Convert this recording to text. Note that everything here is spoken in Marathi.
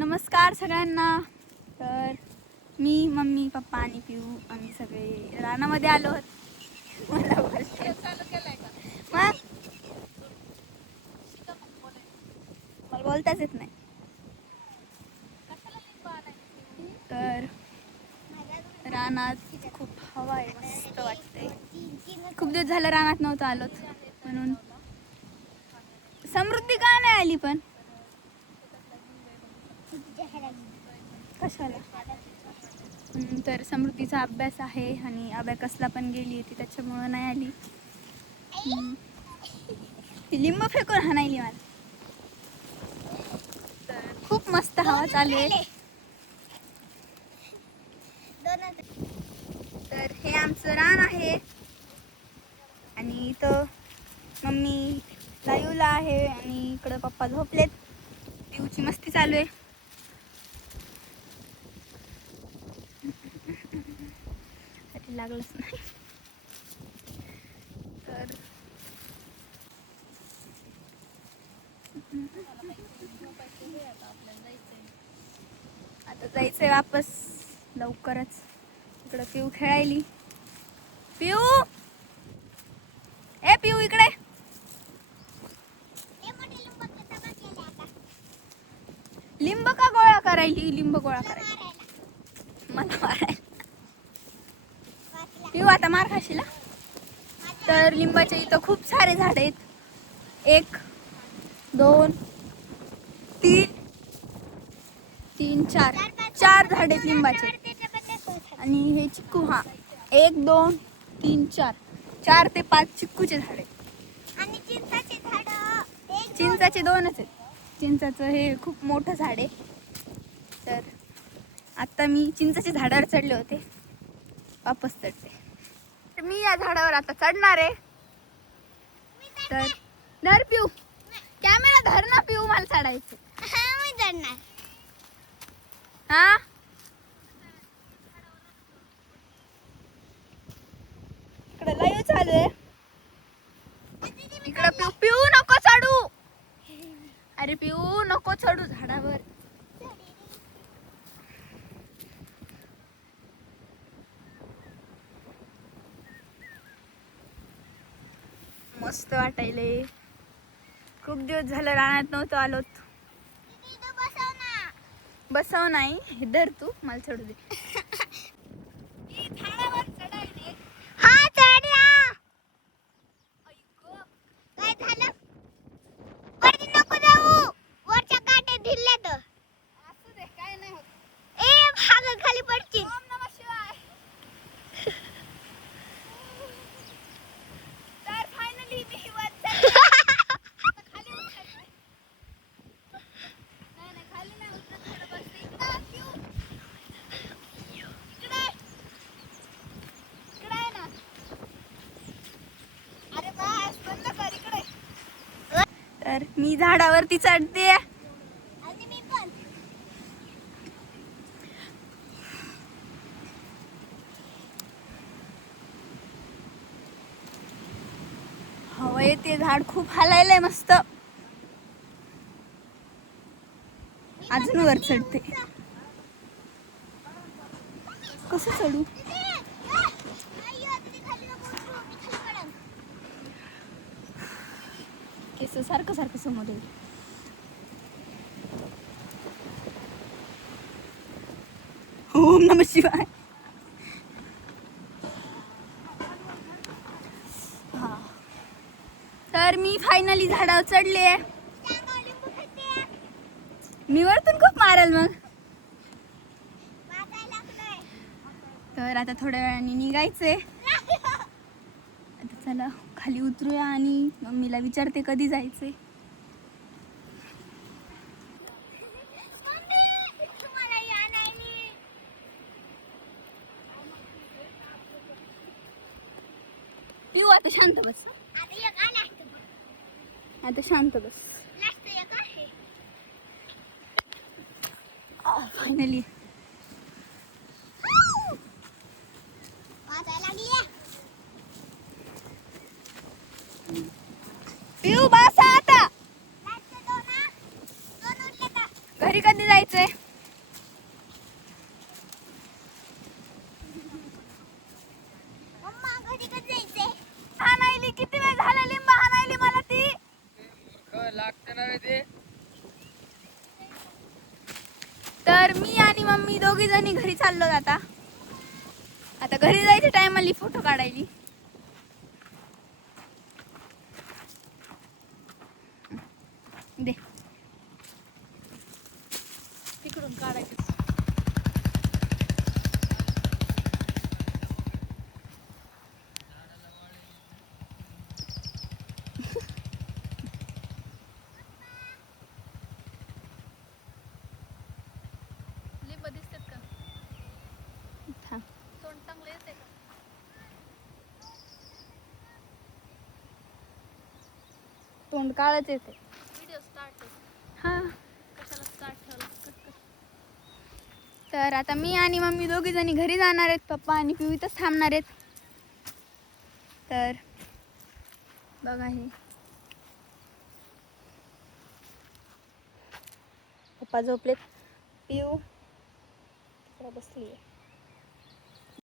नमस्कार सगळ्यांना. तर मी मम्मी पप्पा आणि पिऊ आम्ही सगळे रानामध्ये आलो आहोत. मला बोलताच येत नाही. तर रानात खूप हवा आहे, मस्त वाटते. खूप दिवस झालं रानात नव्हतं आलोत म्हणून. समृद्धी का नाही आली पण? कशाला? तर समृद्धीचा अभ्यास आहे आणि अभ्यासला पण गेली होती त्याच्यामुळं नाही आली. ती लिंब फेकून हाणायली मला. तर खूप मस्त हवा चालू आहे. तर हे आमचं रान आहे आणि इथं मम्मी लायूला आहे आणि इकडं पप्पा झोपलेत. पिऊची मस्ती चालू आहे. लागलंच नाही. तर आता जायचंय वापस लवकरच. इकडं पिऊ खेळायली. पिऊ, ए पिऊ इकडे. लिंब का गोळा करायली? लिंब गोळा करायली मला मारायला. पिऊ आता मार खाशील. तर लिंबाचे इथं खूप सारे झाड आहेत. 1 2 3 3 4 4 झाड आहेत लिंबाचे. आणि हे चिक्कू. हा 1 2 3 4 4 ते 5 चिक्कूचे झाड आहेत. आणि चिंचाचे 2च आहेत. चिंचाचं हे खूप मोठं झाड आहे. तर आता मी चिंचाच्या झाडावर चढले होते, वापस चढते. तर मी या झाडावर आता चढणार आहे. तर धर पिऊ, कॅमेरा धर ना पिऊ, मला चढायचं. हा इकडे लाईव्ह चालू आहे. इकडे पिऊ, पिऊ नको चढू. अरे पिऊ नको चढू झाडावर. मस्त वाटायले. खूप दिवस झालं रानात नव्हतं आलोत. बसव नाही, हे धर तू, मला चढू दे. तर मी झाडावरती चढते. हवा येते, झाड खूप हलायलंय मस्त. अजून वर चढते. कसं चढू? केस सारखं सारखं समोर येईल. ओम नमः शिवाय. हा, तर मी फायनली झाडावर चढले. मी वरतून खूप मारेल मग. तर आता थोड्या वेळाने निघायचंय. आता चला खाली उतरूया आणि मम्मीला विचारते कधी जायचंय. पिऊ आता शांत बस. आता शांत बस. फायनली पिऊ बस आता. घरी कधी जायचंय? मम्मी दोघी जणी घरी चाललो आता. आता घरी जायचं टाइम आली फोटो काढायली. दे तिकडून काढायचं. लिंब दिसतात का? थांब. तोंड चांगलं येते का? तोंड काळच येते. व्हिडिओ स्टार्ट आहे. हा. कशाला स्टार्ट ठेवला? कट कर. तर आता मी आणि मम्मी दोघी जणी घरी जाणार आहेत. पप्पा आणि पिऊ इथंच थांबणार आहेत. तर बघा हे पप्पा झोपलेत. पिऊ तिकडे बसली आहे.